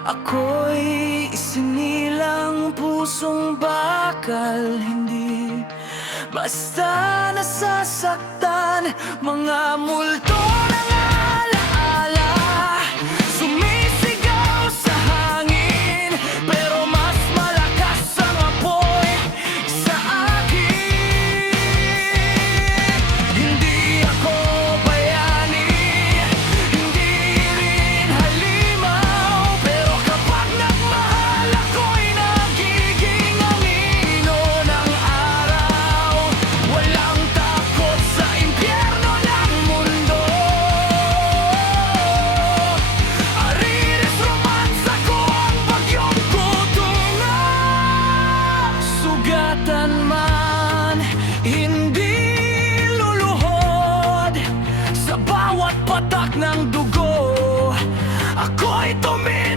Ako'y isinilang pusong bakal, hindi basta nasasaktan. Mga multo ng alaala sumisigaw sa hangin, pero mas malakas ang apoy sa akin. Hindi ako bayani, hindi rin halimaw, pero kapag nagmahal ako'y nagiging anino ng araw. Walang takot sa impyerno ng mundo. Ariris romansa ko ang bagyong kutungan. Sugatan man, hindi luluhod. Sa bawat patak ng dugo, ako'y tumingin.